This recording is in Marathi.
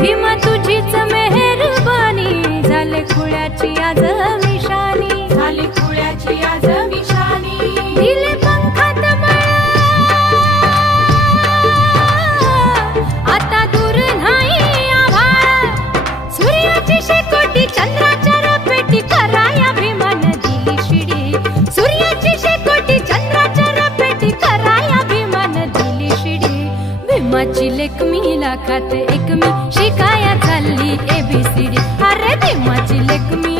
भीमा तुझीच मेहरबानी, झाले खुळ्याची आज विशानी, झाली खुळ्याची आज विशानी. दिले पंखात मळ, आता दूर नाही आभाळ, सूर्याची शेकोटी चंद्राच्या पेटी, कराया भीमान दिली शिडी. सूर्याची शेकोटी चंद्राच्या पेटी, कराया भीमान दिली शिडी. भीमाची लेक मी लाखात एक मी, शिकाया चालली ABCD. अरे भीमाची लेक मी